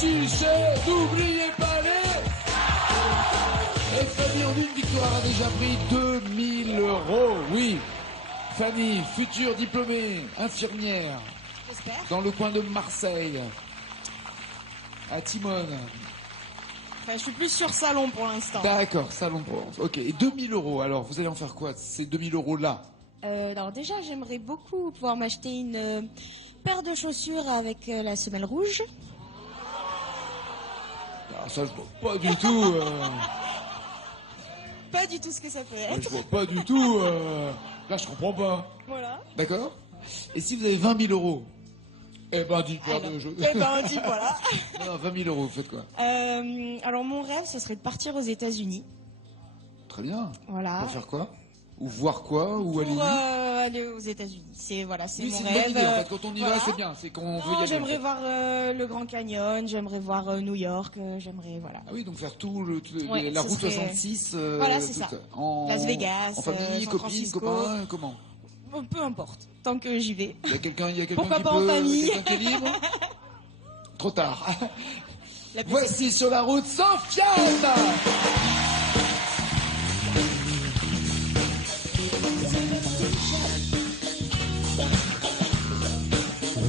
chichets, n'oubliez pas les... Et Fanny en une victoire a déjà pris 2000 €. Oui. Fanny, future diplômée, infirmière. J'espère. Dans le coin de Marseille. À Timone. Enfin, je suis plus sur Salon pour l'instant. D'accord, Salon de Provence. Ok, et 2000 €, alors vous allez en faire quoi, ces 2000 € là? Alors déjà, j'aimerais beaucoup pouvoir m'acheter une paire de chaussures avec la semelle rouge. Alors ça, je vois pas du tout... Pas du tout ce que ça peut Ouais, être. je vois pas du tout... Là, je comprends pas. Voilà. D'accord? Et si vous avez 20 000 €? Eh ben, dites pas de jeu. Eh ben, on dit voilà. Non, 20 000 €, vous faites quoi? Alors mon rêve, ce serait de partir aux États-Unis. Très bien. Voilà. Pour faire quoi? Ou voir quoi? Ou aller Pour où? aller aux États-Unis. C'est Oui, mon c'est une rêve. bonne idée, en fait. Quand on y Voilà. va, c'est bien. C'est qu'on veut y Non, aller. j'aimerais en fait. voir le Grand Canyon, j'aimerais voir New York, j'aimerais voilà. Ah oui, donc faire tout Ouais, la ce route serait- 66. Voilà, c'est toute- ça. En... Las Vegas, En famille, San copines, Francisco. copains, comment? Bon, peu importe, tant que j'y vais. Il y a quelqu'un Pourquoi qui pas en peut, famille? quelqu'un qui est libre? Trop tard. La plus- Voici sur la route Sofiane.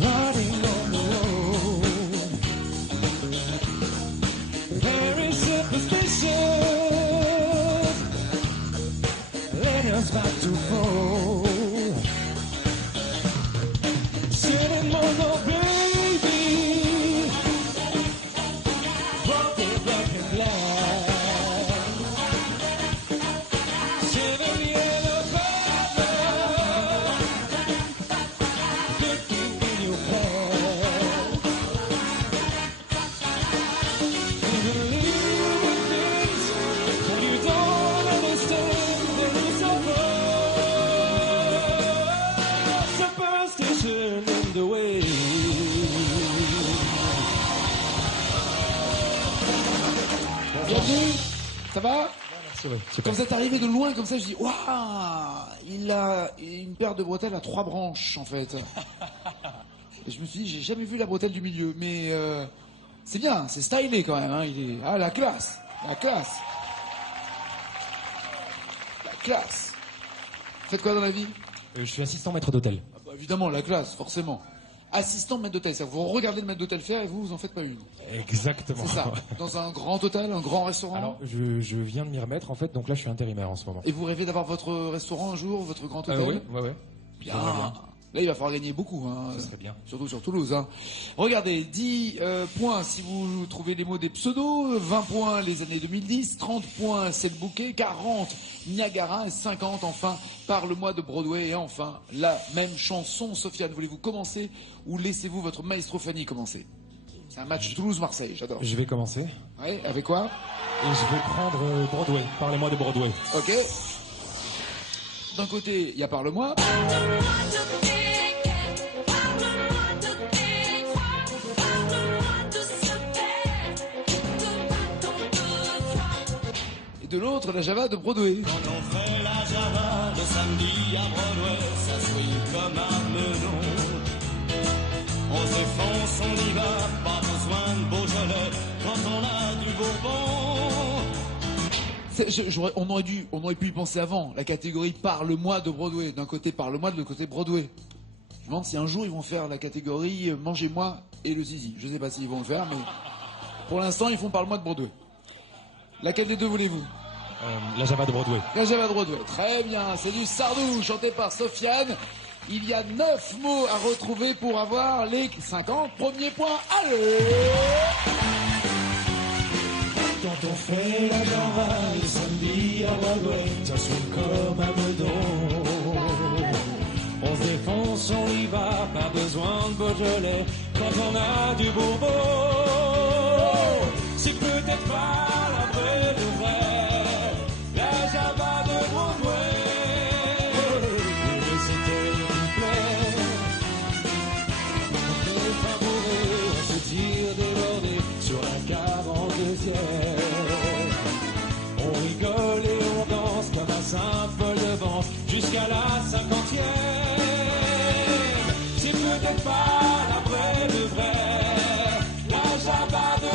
Riding on the road, very superstitious, letting us back to fall. Sitting on the baby, broken black and black. Sitting in a battle, looking in your past. You believe in things that you don't understand. There is a superstition in the way. Bienvenue. Ça va? Merci, Quand vous êtes arrivé de loin comme ça, je dis waouh, il a une paire de bretelles à 3 branches en fait. Et je me suis dit, j'ai jamais vu la bretelle du milieu, mais c'est bien, c'est stylé quand même. Hein, il est la classe, la classe, la classe. Faites quoi dans la vie? Je suis assistant maître d'hôtel. Ah bah, évidemment, la classe, forcément. Assistant maître d'hôtel, c'est-à-dire que vous regardez le maître d'hôtel faire et vous en faites pas une. Exactement. C'est ça. Dans un grand hôtel, un grand restaurant. Alors, je viens de m'y remettre en fait, donc là je suis intérimaire en ce moment. Et vous rêvez d'avoir votre restaurant un jour, votre grand hôtel? Ouais. Bien. Là, il va falloir gagner beaucoup. Hein. Ce serait bien. Surtout sur Toulouse. Hein. Regardez, 10 points si vous trouvez les mots des pseudos, 20 points les années 2010, 30 points c'est le bouquet, 40 Niagara et 50 enfin Parle-moi de Broadway et enfin la même chanson. Sofiane, voulez-vous commencer ou laissez-vous votre maestro Fanny commencer? C'est un match Toulouse-Marseille, j'adore. Je vais commencer Ouais, avec quoi? et je vais prendre Broadway. Parlez-moi de Broadway. Ok. D'un côté, il y a Parle-moi. Et de l'autre, la Java de Broadway. Quand on fait la Java le samedi à Broadway, ça swing comme un melon. On se défonce, on y va, pas besoin de Beaujolais, quand on a du Bourbon. On aurait pu y penser avant. La catégorie Parle-moi de Broadway. D'un côté Parle-moi, de l'autre côté Broadway. Je me demande si un jour ils vont faire la catégorie Mangez-moi et le zizi. Je sais pas s'ils vont le faire, mais pour l'instant ils font Parle-moi de Broadway. Laquelle des deux voulez-vous? La Java de Broadway. La Java de Broadway. Très bien, c'est du Sardou chanté par Sofiane. Il y a 9 mots à retrouver pour avoir les 50 premiers points. Allez! Quand on fait la Java le samedi à Broadway, ça sonne comme un bedon. On se défonce, on y va, pas besoin de Beaujolais, quand on a du Bourbon. C'est peut-être pas la vraie de vrai, la Java de Broadway. Mais c'était une plaie. On est favouré, on se tire débordé sur la 42e. On rigole et on danse comme un simple de vente jusqu'à la 50e. C'est peut-être pas la vraie de vrai, la Java de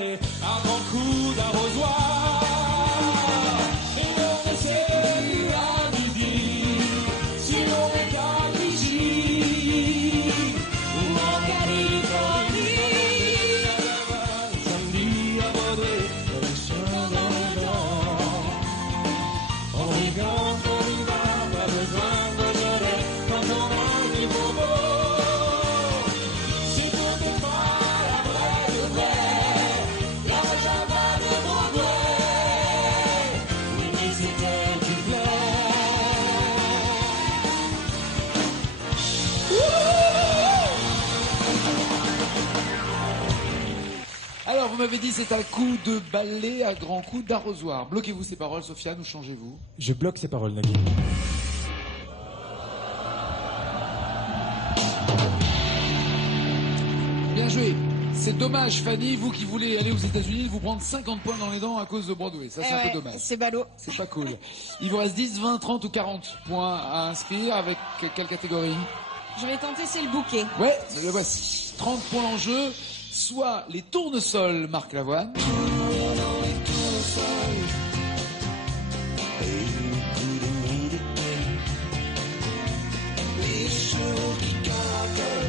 balai à grands coups d'arrosoir. Et l'on ne sait plus à midi si l'on est à Clichy ou en Californie. Samedi à Broadway, dans les chiens dans le vent. On rigole, on y va, pas besoin de gelée quand on a un niveau beau. Si tout est pas la vraie de vrai, la Java de Broadway. Oui, mais c'était du Alors, vous m'avez dit c'est un coup de balai à grands coups d'arrosoir. Bloquez-vous ces paroles, Sofiane, ou changez-vous? Je bloque ces paroles, Nagui. Bien joué. C'est dommage, Fanny, vous qui voulez aller aux États-Unis, de vous prendre 50 points dans les dents à cause de Broadway. Ça, c'est un peu dommage. C'est ballot. C'est pas cool. Il vous reste 10, 20, 30 ou 40 points à inscrire. Avec quelle catégorie? Je vais tenter, c'est le bouquet. Ouais, le voici. 30 points en jeu. Soit les tournesols Marc Lavoine.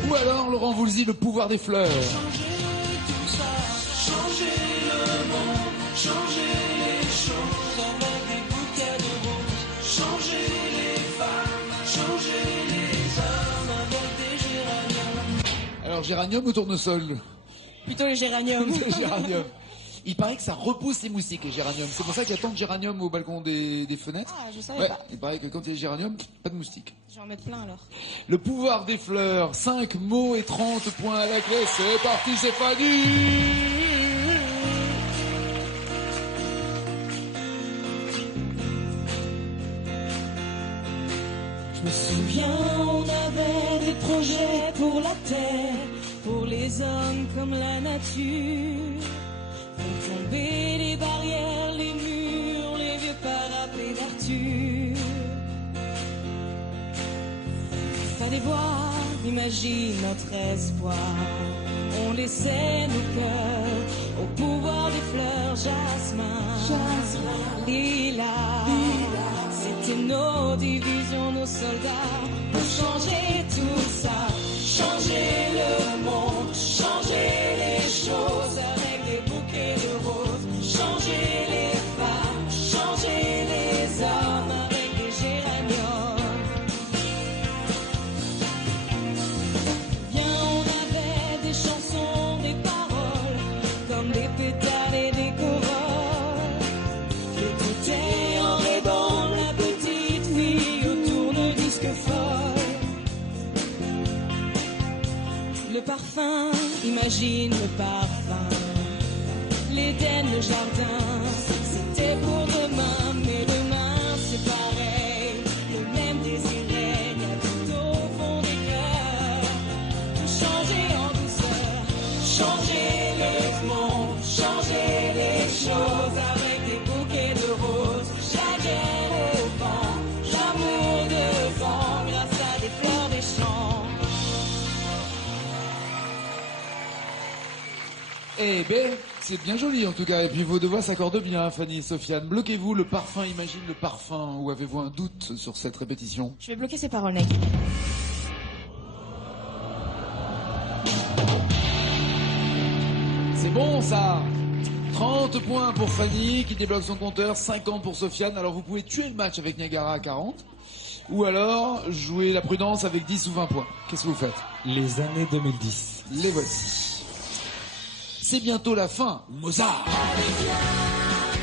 Ou alors Laurent Voulzy, le pouvoir des fleurs. Alors géranium ou tournesol? Plutôt les géraniums. Les géraniums. Il paraît que ça repousse les moustiques, les géraniums. C'est pour ça qu'il y a tant de géraniums au balcon des fenêtres. Ah, je savais Ouais, pas. il paraît que quand il y a des géraniums, pas de moustiques. Je vais en mettre plein alors. Le pouvoir des fleurs, 5 mots et 30 points à la clé. C'est parti, c'est Fanny. Je me souviens, on avait des projets pour la terre, pour les hommes comme la nature. Font tomber les barrières, les murs, les vieux parapets d'Arthur. Fallait voir, imagine notre espoir. On laissait nos cœurs au pouvoir des fleurs, jasmin, lilas. C'était nos divisions, nos soldats, pour changer tout ça, changer le monde, changer les choses avec des bouquets de roses, changer les femmes, changer les hommes avec des géraniums. Bien, on avait des chansons, des paroles, comme des pétales et des corolles. Écoutez en rêvant la petite fille au tourne-disque folle. Le parfum, imagine le parfum. L'Éden, le jardin, c'était pour demain, mais demain c'est pareil. Le même désir règne tout au fond des cœurs. Tout changer en douceur, changer le monde, changer les choses avec des bouquets de roses. Chacun au vent, l'amour devant, grâce à des fleurs des champs. Eh ben, c'est bien joli en tout cas. Et puis vos deux voix s'accordent bien, Fanny et Sofiane. Bloquez-vous le parfum, imagine le parfum. Ou avez-vous un doute sur cette répétition? Je vais bloquer ces paroles, Nagui. C'est bon ça. 30 points pour Fanny qui débloque son compteur, 50 pour Sofiane. Alors vous pouvez tuer le match avec Niagara à 40. Ou alors jouer la prudence avec 10 ou 20 points. Qu'est-ce que vous faites? Les années 2010. Les voici. C'est bientôt la fin. Mozart.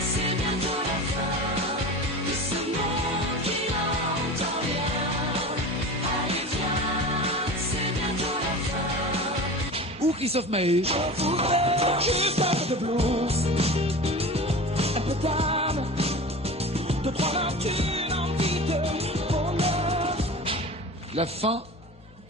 C'est bientôt la fin de ce monde qui n'entend rien. Allez viens, c'est bientôt la fin. Ou Christophe Maé. Je voudrais juste un peu de blues, un peu d'âme, de prendre une envie de bonheur. La fin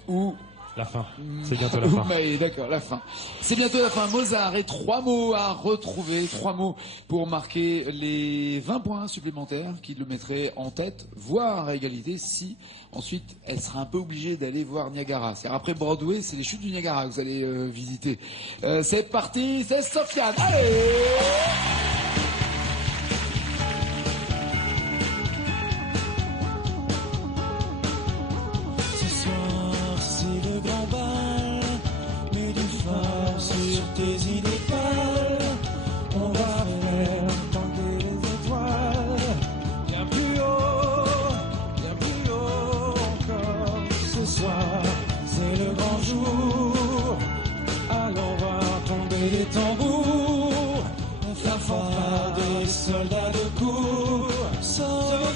ou La fin. C'est bientôt la fin. Mais d'accord, la fin. C'est bientôt la fin. Mozart et 3 mots à retrouver. 3 mots pour marquer les 20 points supplémentaires qui le mettraient en tête, voire à égalité si ensuite elle sera un peu obligée d'aller voir Niagara. C'est après Broadway, c'est les chutes du Niagara que vous allez visiter. C'est parti, c'est Sofiane. Allez! Tes idées pâles, on va faire tomber les étoiles, bien plus haut encore. Ce soir, c'est le grand jour, allons voir tomber les tambours, la fanfare des soldats de cour. Sonne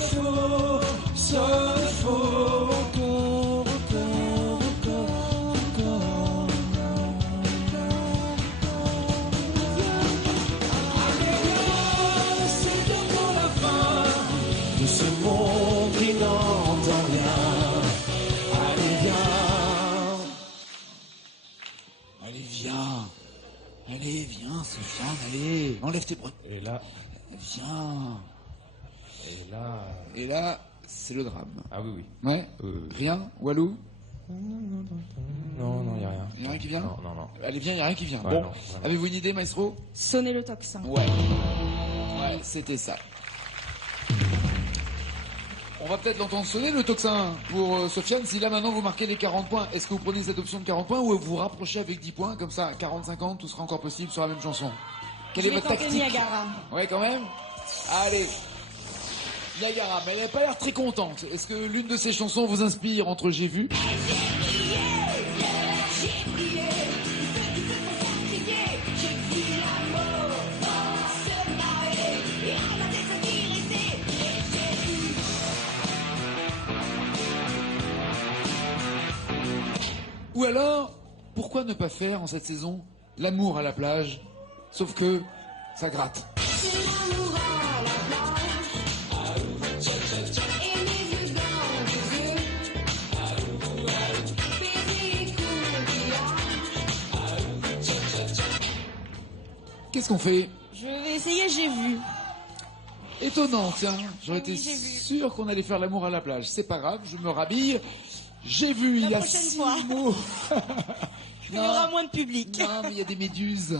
faux, encore. Ce monde qui n'entend rien. Allez, viens, Sofiane, allez. Enlève tes bras. Et là, Viens. et là. Et là, c'est le drame. Ah oui. Ouais. Rien, Walou. Non, y a rien. Y a rien qui vient. Non. Allez, viens, y a rien qui vient. Ouais, Bon, non, vraiment. avez-vous une idée, maestro? Sonnez le tocsin. Ouais, c'était ça. On va peut-être l'entendre sonner le tocsin pour Sofiane. Si là maintenant vous marquez les 40 points, est-ce que vous prenez cette option de 40 points ou vous rapprochez avec 10 points, comme ça, 40-50, tout sera encore possible sur la même chanson? Quelle est votre tactique? Niagara. Ouais, quand même. Allez. Niagara, mais elle n'a pas l'air très contente. Est-ce que l'une de ces chansons vous inspire entre J'ai vu? Ou alors, pourquoi ne pas faire en cette saison l'amour à la plage, sauf que ça gratte. Qu'est-ce qu'on fait? Je vais essayer, j'ai vu. Étonnant, tiens. J'aurais été j'ai vu. sûr qu'on allait faire l'amour à la plage. C'est pas grave, je me rhabille. J'ai vu, il y a prochaine 6 fois. mots. Il y aura moins de public. Non, mais il y a des méduses.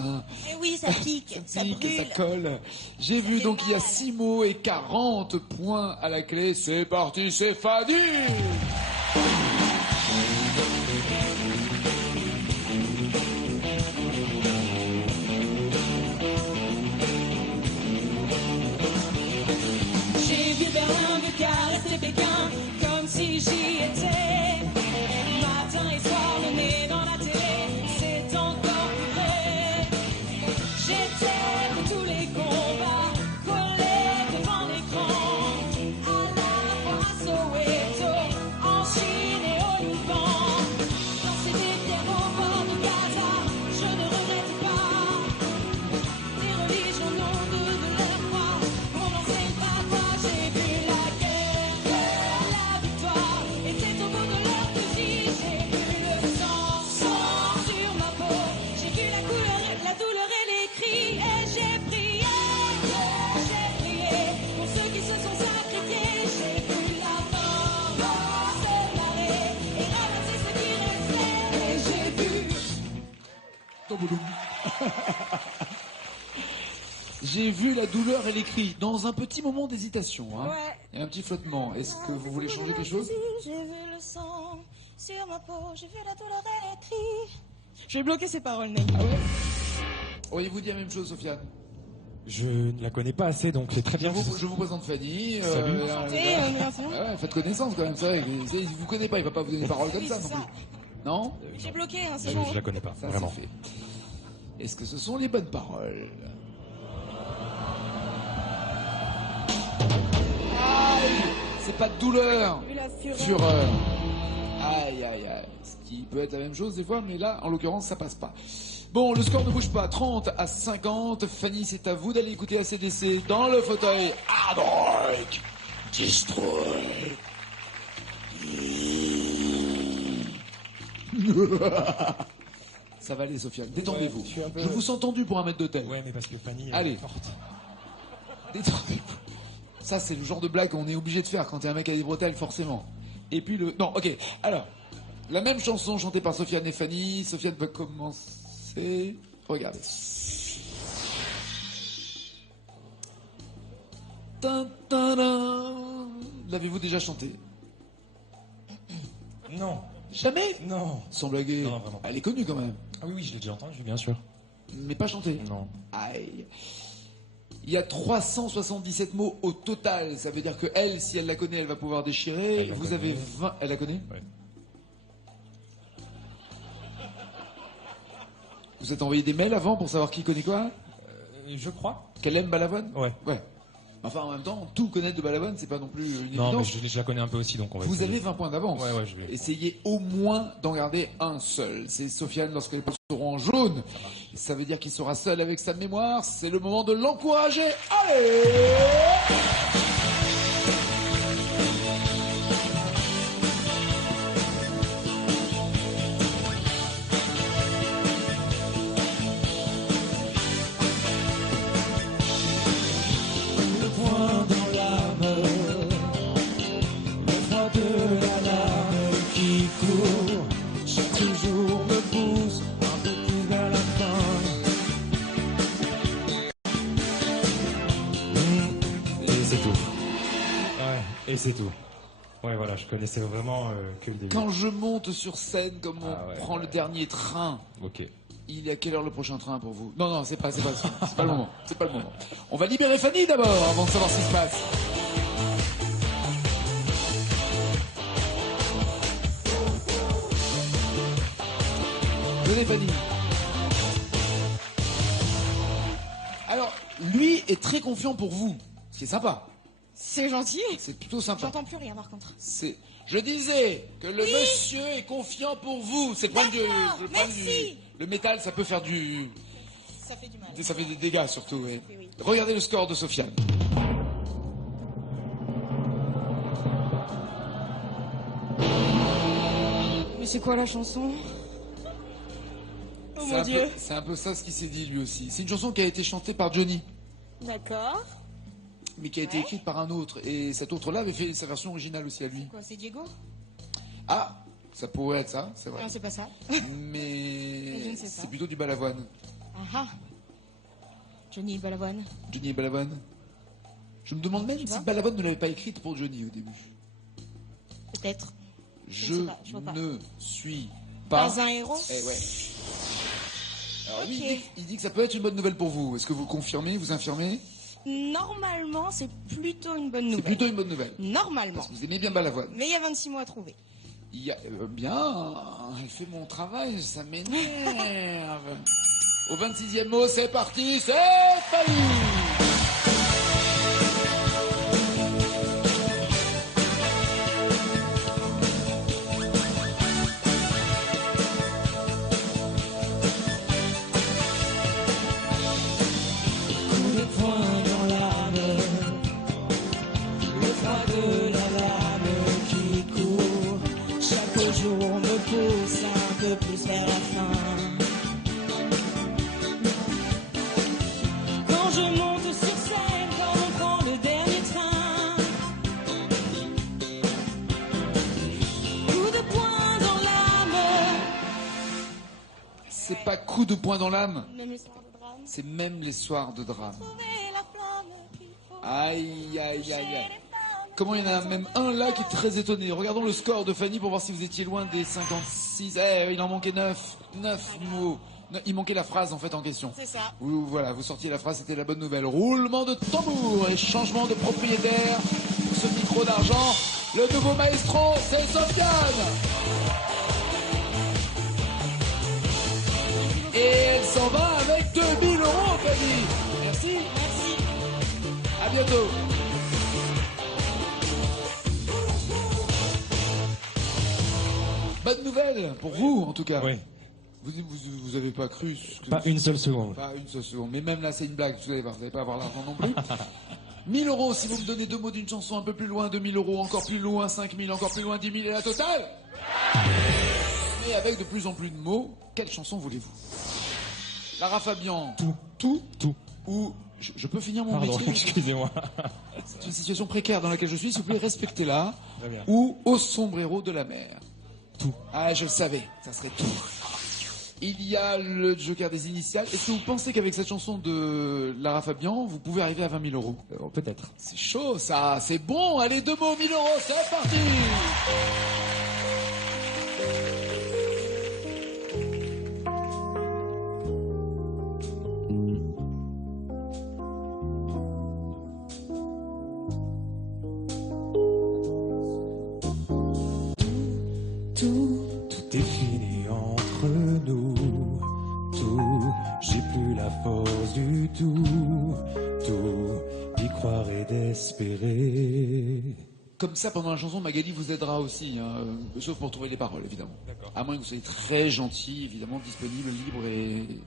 Eh oui, ça pique, ça Pique, brûle. ça colle. J'ai vu, fait donc il y a mal. 6 mots et 40 points à la clé. C'est parti, c'est Fadi. J'ai vu Berlin, Bucarest et Pékin, comme si j'y étais. Matin et soir, le nez dans la télé, c'est encore plus vrai. J'étais pour tous les combats, collés devant l'écran. À la fois à Soweto, en Chine et au Liban. Dans ces terres au bord de Gaza, je ne regrette pas. Les religions n'ont de leur foi, on n'en sait pas quoi. J'ai vu la guerre, la victoire était au bout de leur fusil. J'ai vu le sang sur ma peau, j'ai vu la couleur, la douleur et les cris. Et j'ai prié pour ceux qui se sont sacrifiés. J'ai vu la mort se barrer et ramasser ce qui restait. Et j'ai vu. J'ai vu la douleur et les cris dans un petit moment d'hésitation. Hein. Ouais. Il y a un petit flottement. Est-ce que vous voulez changer quelque chose? J'ai vu le sang sur ma peau, j'ai vu la douleur et les cris. Je vais bloquer ces paroles, mec. Ah ouais? Auriez-vous dit la même chose, Sofiane? Je ne la connais pas assez, donc c'est très bien. Je vous présente Fanny. Salut. Merci. Ouais, faites connaissance quand même, c'est vrai. Il vous connaît pas, il va pas vous donner parole comme Oui, ça c'est non ça. plus. Non? J'ai bloqué, hein, Je, c'est bon. je la connais pas, Ça, vraiment. c'est fait. Est-ce que ce sont les bonnes paroles? Aïe! C'est pas de douleur, Vu la fureur. fureur. Aïe, aïe, aïe. Ce qui peut être la même chose des fois, mais là, en l'occurrence, ça passe pas. Bon, le score ne bouge pas. 30 à 50. Fanny, c'est à vous d'aller écouter ACDC dans le fauteuil. Hard Rock Destroy. Ça va aller, Sofiane. Détendez-vous. Ouais, je suis un peu- Je vous sens tendu pour un mètre d'hôtel. Ouais, mais parce que Fanny elle Allez. est forte. Détendez-vous. Ça, c'est le genre de blague qu'on est obligé de faire quand t'es un mec à des bretelles, forcément. Et puis le... Non, ok. Alors, la même chanson chantée par Sofiane et Fanny. Sofiane va commencer. Regardez. L'avez-vous déjà chanté? Non, Jamais? non. Sans blaguer. Non, vraiment. Elle est connue quand même. Ah oui, je l'ai déjà entendu, bien sûr. Mais pas chantée. Non. Aïe. Il y a 377 mots au total. Ça veut dire que elle, si elle la connaît, elle va pouvoir déchirer. Elle la Vous connaît. avez 20... Elle la connaît? Ouais. Vous êtes envoyé des mails avant pour savoir qui connaît quoi? Je crois. Qu'elle aime Balavoine? Ouais. Ouais. Enfin, en même temps, tout connaître de Balavoine, c'est pas non plus une Non, mais évidence. je la connais un peu aussi, donc on va Vous essayer. avez 20 points d'avance. Ouais, ouais, je l'ai. Essayez au moins d'en garder un seul. C'est Sofiane lorsqu'elle seront en jaune. Ça veut dire qu'il sera seul avec sa mémoire. C'est le moment de l'encourager. Allez! Le poing dans l'âme, le froid de la lame qui court, chaque jour me pousse un peu plus vers la fin. Et c'est tout. Ouais, et c'est tout. Ouais, voilà, je connaissais vraiment que le début. Quand je monte sur scène, comme on Ah ouais, prend le dernier train, Ok. il est à quelle heure le prochain train pour vous? Non, non, c'est pas le moment. C'est pas le moment. On va libérer Fanny d'abord, avant de savoir ce qui se passe. Venez, Fanny. Alors, lui est très confiant pour vous. C'est sympa. C'est gentil. C'est plutôt sympa. J'entends plus rien par contre. Je disais que le monsieur est confiant pour vous. C'est le point de vue. D'accord, le point de vue. merci. Le métal, ça peut faire du. Ça fait du mal. Ça fait des dégâts surtout. Oui. Oui. Regardez le score de Sofiane. Mais c'est quoi la chanson? Oh C'est mon un dieu. peu- C'est un peu ça ce qu'il s'est dit lui aussi. C'est une chanson qui a été chantée par Johnny, D'accord. mais qui a été écrite par un autre. Et cet autre-là avait fait sa version originale aussi à lui. Quoi, c'est Diego? Ah, ça pourrait être ça, c'est vrai. Non, c'est pas ça. Mais Je ne sais pas. c'est plutôt du Balavoine. Ah ah. Johnny Balavoine. Johnny et Balavoine. Je me demande même Tu si vois Balavoine ne l'avait pas écrite pour Johnny au début. Peut-être. Je, ne sais pas, je vois pas. ne suis pas. Pas un héros? Eh ouais. Alors lui, Ok. il dit que ça peut être une bonne nouvelle pour vous. Est-ce que vous confirmez, vous infirmez? Normalement, c'est plutôt une bonne C'est nouvelle. plutôt une bonne nouvelle. Normalement. Parce que vous aimez bien Balavoine. Mais il y a 26 mots à trouver. Il y a, bien, elle fait mon travail, ça m'énerve. Au 26e mot, c'est parti, c'est parti. Coup de poing dans l'âme, le froid de la lame qui court, chaque jour me pousse un peu plus vers la fin. Quand je monte sur scène, quand on prend le dernier train, coup de poing dans l'âme. C'est pas coup de poing dans l'âme, Même l'histoire de drame. c'est même les soirs de drame. Trouver la flamme qu'il faut. Aïe, aïe, aïe, aïe. Les femmes. Comment il y en a même un là qui est très étonné. Regardons le score de Fanny pour voir si vous étiez loin des 56. Il en manquait 9. 9 mots. Il manquait la phrase en fait en question. C'est ça. Voilà, vous sortiez la phrase, c'était la bonne nouvelle. Roulement de tambour et changement de propriétaire. Ce micro d'argent, le nouveau maestro, c'est Sofiane. Et elle s'en va avec 2000 €, Fanny. Merci. Merci. À bientôt. Bonne nouvelle pour vous, en tout cas. Oui. Vous avez pas cru ce que- Pas une seule seconde. Pas une seule seconde. Mais même là, c'est une blague. Vous allez pas avoir l'argent non plus. 1000 € si vous me donnez deux mots d'une chanson un peu plus loin. 2000 €, encore plus loin. 5000, encore plus loin. 10 000 et la totale. Mais avec de plus en plus de mots, quelle chanson voulez-vous? Lara Fabian. Tout. Ou je peux finir mon Pardon, métier? excusez-moi. C'est une situation précaire dans laquelle je suis, s'il vous plaît, respectez-la. Très bien. Ou Au sombrero de la mer. Tout. Ah, je le savais, ça serait tout. Il y a le joker des initiales. Est-ce que vous pensez qu'avec cette chanson de Lara Fabian, vous pouvez arriver à 20 000 euros? Peut-être. C'est chaud, ça. C'est bon. Allez, 2 mots, 1000 euros. C'est parti. Tout est fini entre nous. Tout, j'ai plus la force du tout. Tout, d'y croire et d'espérer. Comme ça, pendant la chanson, Magali vous aidera aussi, hein, sauf pour trouver les paroles, évidemment. À moins que vous soyez très gentil, évidemment, disponible, libre et...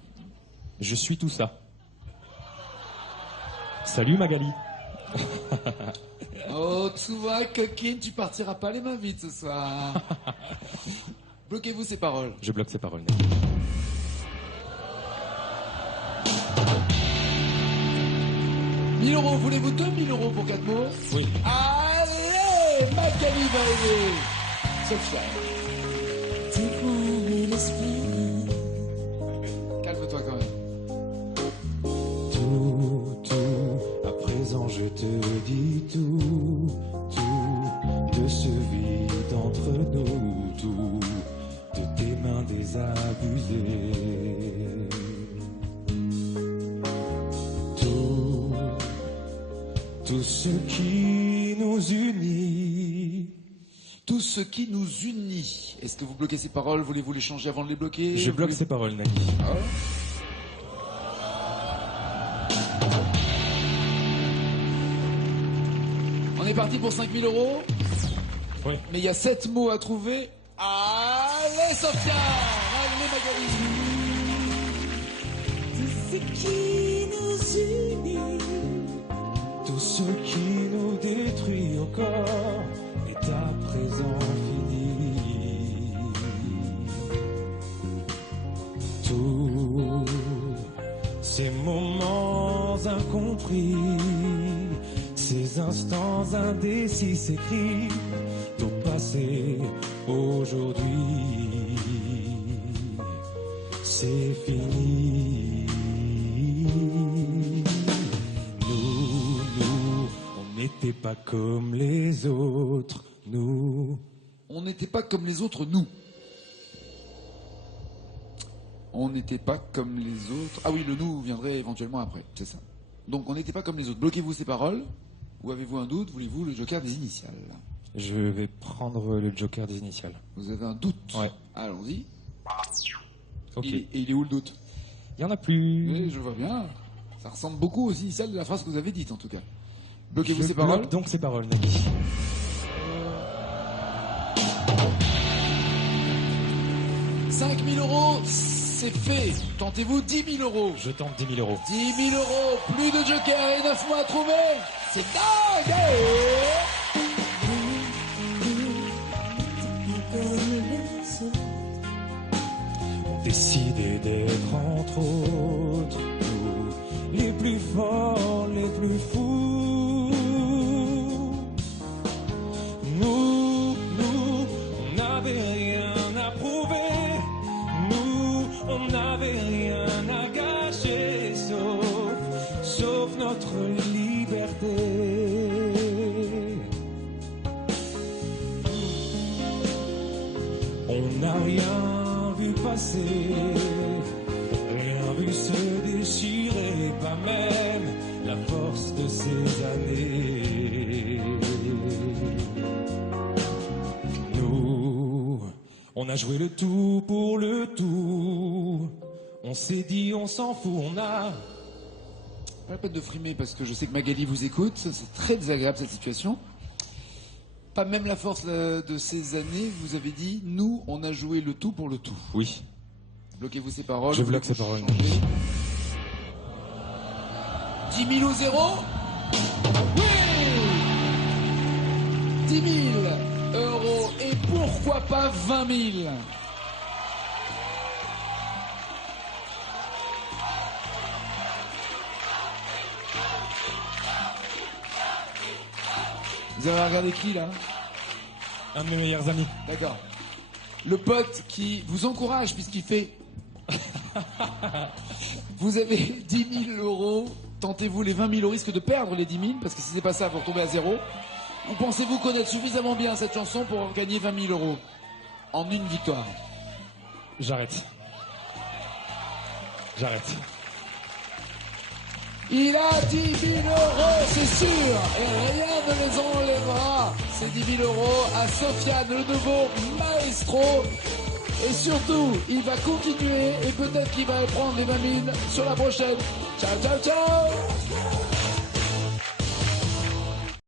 Je suis tout ça. Salut Magali. Oh, tu vois, coquine, tu partiras pas les mains vides ce soir. Bloquez-vous ces paroles. Je bloque ces paroles. 1 000 euros, voulez-vous 2 000 euros pour 4 mots? Oui. Allez, Magali va aider. Sophia. Calme-toi quand même. Tout, à présent je te dis tout de ce vide entre nous, tout, de tes mains désabusées. Tout ce qui nous unit. Tout ce qui nous unit. Est-ce que vous bloquez ces paroles? Voulez-vous les changer avant de les bloquer? Je bloque ces paroles, Nagui. Ah. On est parti pour 5 000 euros. Oui. Mais il y a 7 mots à trouver. Allez, Sophia! Allez, Magali! Tout ce qui nous unit. Tout ce qui nous détruit encore est à présent fini. Tous ces moments incompris, ces instants indécis s'écrivent au passé, aujourd'hui. C'est fini. On n'était pas comme les autres, nous. On n'était pas comme les autres, nous. On n'était pas comme les autres. Ah oui, le nous viendrait éventuellement après, c'est ça. Donc on n'était pas comme les autres. Bloquez-vous ces paroles. Ou avez-vous un doute? Voulez-vous le joker des initiales? Je vais prendre le joker des initiales. Vous avez un doute? Ouais. Allons-y. Ok. Et il est où le doute? Il n'y en a plus. Oui, je vois bien. Ça ressemble beaucoup aux initiales de la phrase que vous avez dite, en tout cas. Bloquez-vous Je ces paroles. bloque donc ces paroles, Nagui. 5 000 euros, c'est fait. Tentez-vous 10 000 euros. Je tente 10 000 euros. 10 000 euros, plus de joker et 9 mois à trouver. C'est dingue! Décidé d'être entre autres, nous, les plus forts, les plus fous. Nous, on n'avait rien à prouver. Nous, on n'avait rien à gâcher, sauf notre liberté. On n'a rien vu passer, rien vu se déchirer, pas même la force de ces années. Nous, on a joué le tout pour le tout. On s'est dit, on s'en fout, on a... Pas la peine de frimer parce que je sais que Magali vous écoute. C'est très désagréable cette situation. Pas même la force de ces années, vous avez dit, nous, on a joué le tout pour le tout. Oui. Bloquez-vous ces paroles. Je bloque ces paroles. 10 000 ou 0? Oui! 10 000 euros et pourquoi pas 20 000? Vous avez regardé qui, là? Un de mes meilleurs amis. D'accord. Le pote qui vous encourage puisqu'il fait... Vous avez 10 000 euros. Tentez-vous les 20 000 au risque de perdre les 10 000 parce que si c'est pas ça, vous retombez à zéro. Ou pensez-vous connaître suffisamment bien cette chanson pour gagner 20 000 euros en une victoire? J'arrête. Il a 10 000 euros, c'est sûr, et rien ne les enlèvera. Ces 10 000 euros à Sofiane, le nouveau maestro. Et surtout, il va continuer et peut-être qu'il va prendre les 20 000 sur la prochaine. Ciao, ciao, ciao!